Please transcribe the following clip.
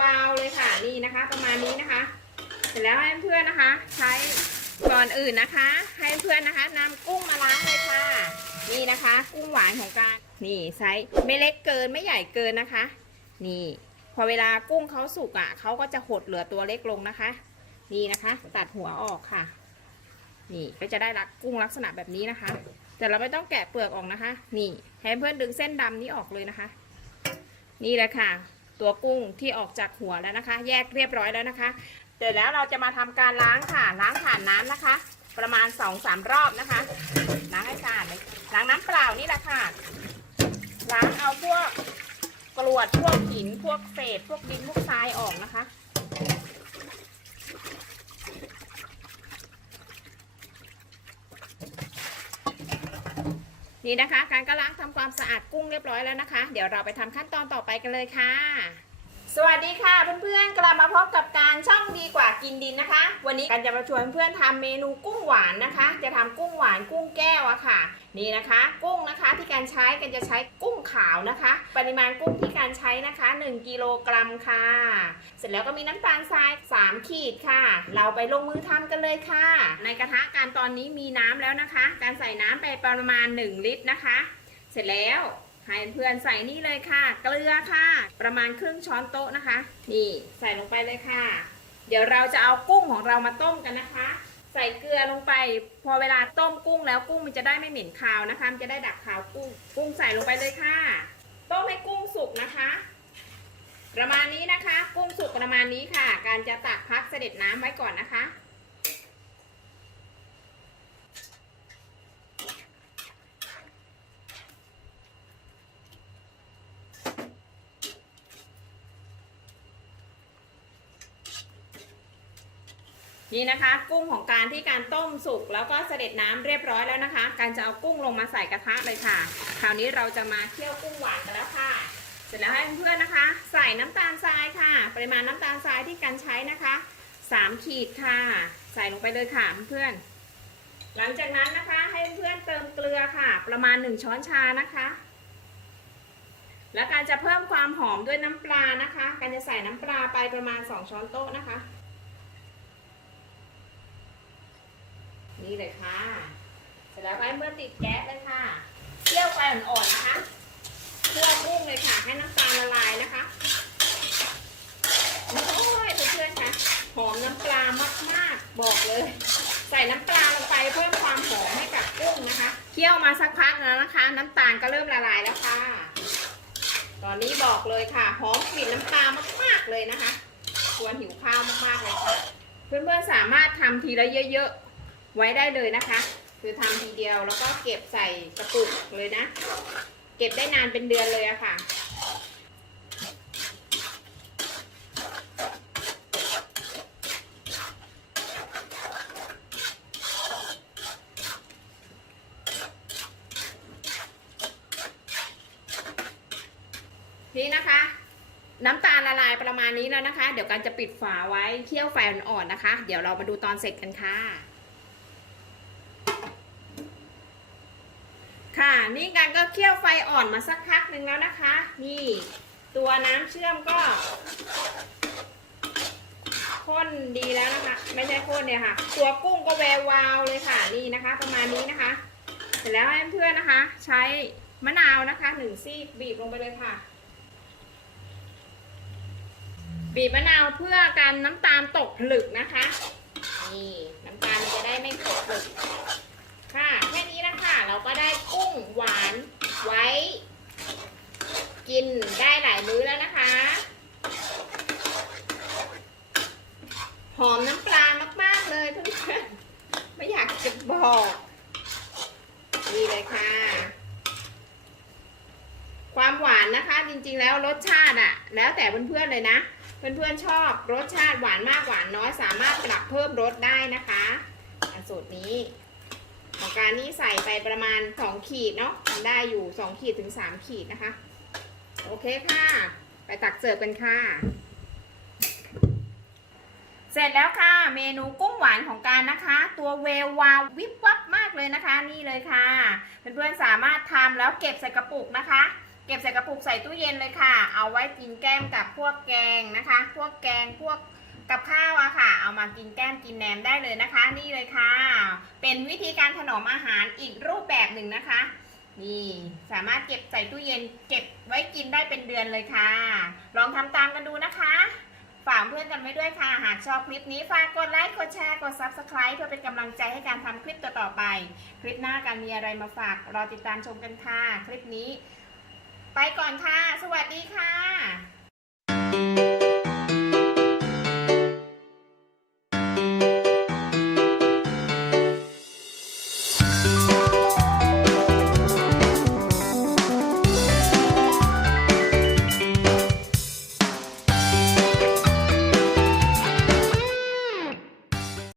วาวเลยค่ะนี่นะคะ ประมาณนี้นะคะ เสร็จแล้วให้เพื่อนนะคะ ใช้ก่อนอื่นนะคะ ให้เพื่อนนะคะนำกุ้งมาล้างเลยค่ะ นี่นะคะ กุ้งหวานของการนี่ไซส์ไม่เล็กเกินไม่ใหญ่เกินนะคะ นี่ พอเวลากุ้งเขาสุกอะเขาก็จะหดเหลือตัวเล็กลงนะคะ นี่นะคะ ตัดหัวออกค่ะ นี่ก็จะได้รักกุ้งลักษณะแบบนี้นะคะ แต่เราไม่ต้องแกะเปลือกออกนะคะ นี่ให้เพื่อนดึงเส้นดำนี้ออกเลยนะคะ นี่แหละค่ะ ตัวกุ้งที่ออกจากหัวแล้วนะคะ แยกเรียบร้อยแล้วนะคะ เสร็จแล้วเราจะมาทำการล้างค่ะ ล้างผ่านน้ำนะคะ ประมาณ2อสามรอบนะคะ ล้างให้สะอาดเลยล้างน้ำเปล่านี่แหละค่ะ ล้างเอาพวกกรวดพวกหินพวกเศษ พวกดินพวกทรายออกนะคะ นี่นะคะ การก็ล้างทำความสะอาดกุ้งเรียบร้อยแล้วนะคะ เดี๋ยวเราไปทำขั้นตอนต่อไปกันเลยค่ะ สวัสดีค่ะเพื่อนๆกลับมาพบกับการช่องดีกว่ากินดินนะคะ วันนี้กันจะมาชวนเพื่อนๆทำเมนูกุ้งหวานนะคะ จะทำกุ้งหวานกุ้งแก้วอะค่ะ นี่นะคะ กุ้งนะคะที่การใช้กันจะใช้กุ้งขาวนะคะ ปริมาณกุ้งที่การใช้นะคะ1กิโลกรัมค่ะ เสร็จแล้วก็มีน้ำตาลทราย3ขีดค่ะ เราไปลงมือทำกันเลยค่ะ ในกระทะการตอนนี้มีน้ำแล้วนะคะ การใส่น้ำไปประมาณ 1 ลิตรนะคะ เสร็จแล้ว ให้เพื่อนใส่นี่เลยค่ะ เกลือค่ะ ประมาณครึ่งช้อนโต๊ะนะคะ นี่ใส่ลงไปเลยค่ะ เดี๋ยวเราจะเอากุ้งของเรามาต้มกันนะคะ ใส่เกลือลงไป พอเวลาต้มกุ้งแล้วกุ้งมันจะได้ไม่เหม็นคาวนะคะมันจะได้ดักคาวกุ้ง กุ้งใส่ลงไปเลยค่ะ ต้มให้กุ้งสุกนะคะ ประมาณนี้นะคะ กุ้งสุกประมาณนี้ค่ะ การจะตักพักเสด็จน้ำไว้ก่อนนะคะ นี่นะคะกุ้งของการที่การต้มสุกแล้วก็เสด็จน้ำเรียบร้อยแล้วนะคะ การจะเอากุ้งลงมาใส่กระทะเลยค่ะ คราวนี้เราจะมาเคี่ยวกุ้งหวานกันแล้วค่ะ เสร็จแล้วให้เพื่อนๆนะคะ ใส่น้ำตาลทรายค่ะ ปริมาณน้ำตาลทรายที่การใช้นะคะ3ขีดค่ะ ใส่ลงไปเลยค่ะเพื่อนหลังจากนั้นนะคะให้เพื่อนเติมเกลือค่ะ ประมาณ 1 ช้อนชานะคะ แล้วการจะเพิ่มความหอมด้วยน้ำปลานะคะ การจะใส่น้ำปลาไปประมาณ 2 ช้อนโต๊ะนะคะ นี่เลยค่ะ เสร็จแล้วให้เมื่อติดแก๊สเลยค่ะเคี่ยวไฟอ่อนๆนะคะเคั่วกุ้งเลยค่ะ ให้น้ำตาลละลายนะคะโอ้ยเพื่อนๆคะหอมน้ำปลามากๆ บอกเลย ใส่น้ำปลาลงไปเพิ่มความหอมให้กับกุ้งนะคะเคี่ยวมาสักพักแล้วนะคะ น้ำตาลก็เริ่มละลายแล้วค่ะ ตอนนี้บอกเลยค่ะหอมกลิ่นน้ำปลามากๆเลยนะคะชวนหิวข้าวมากๆเลยค่ะ เพื่อนๆสามารถทำทีละเยอะๆ ไว้ได้เลยนะคะ คือทำทีเดียวแล้วก็เก็บใส่กระปุกเลยนะ เก็บได้นานเป็นเดือนเลยอะค่ะนี่นะคะ น้ำตาลละลายประมาณนี้แล้วนะคะ เดี๋ยวกันจะปิดฝาไว้เคี่ยวไฟอ่อนๆนะคะ เดี๋ยวเรามาดูตอนเสร็จกันค่ะ ค่ะ นี่กันก็เคี่ยวไฟอ่อนมาสักพักหนึ่งแล้วนะคะ นี่ตัวน้ำเชื่อมก็ข้นดีแล้วนะคะ ไม่ใช่ข้นเนี่ยค่ะ ตัวกุ้งก็แวววาวเลยค่ะนี่นะคะ ประมาณนี้นะคะ เสร็จแล้วให้เพื่อนนะคะ ใช้มะนาวนะคะหนึ่งซีกบีบลงไปเลยค่ะ บีบมะนาวเพื่อกันน้ำตาลตกผลึกนะคะนี่น้ำตาลจะได้ไม่ตกผลึกค่ะแค่นี้นะคะ เราก็ได้กุ้งหวานไว้ กินได้หลายมื้อแล้วนะคะ หอมน้ำปลามาก ๆ เลยเพื่อนๆไม่อยากจะบอก นี่เลยค่ะ ความหวานนะคะจริงๆแล้วรสชาติอะแล้วแต่เพื่อนๆเลยนะเพื่อนๆชอบรสชาติหวานมากหวานน้อยสามารถปรับเพิ่มรสได้นะคะอันสูตรนี้ ของการนี้ใส่ไปประมาณ 2 ขีดเนาะได้อยู่ 2 ขีดถึง 3 ขีดนะคะ โอเคค่ะ ไปตักเสิร์ฟกันค่ะ เสร็จแล้วค่ะ เมนูกุ้งหวานของการนะคะ ตัวเวลวาววิบวับมากเลยนะคะ นี่เลยค่ะ เพื่อนๆสามารถทำแล้วเก็บใส่กระปุกนะคะเก็บใส่กระปุกใส่ตู้เย็นเลยค่ะ เอาไว้กินแก้มกับพวกแกงนะคะ พวกแกงพวกกับข้าวอะค่ะ เอามากินแก้มกินแหนมได้เลยนะคะ นี่เลยค่ะ เป็นวิธีการถนอมอาหารอีกรูปแบบหนึ่งนะคะ นี่สามารถเก็บใส่ตู้เย็นเก็บไว้กินได้เป็นเดือนเลยค่ะ ลองทำตามกันดูนะคะ ฝากเพื่อนกันไว้ด้วยค่ะ หากชอบคลิปนี้ฝากกดไลค์กดแชร์กด Subscribe เพื่อเป็นกำลังใจให้การทำคลิปต่อๆไป คลิปหน้าการมีอะไรมาฝากรอติดตามชมกันค่ะ คลิปนี้ ไปก่อนค่ะ สวัสดีค่ะ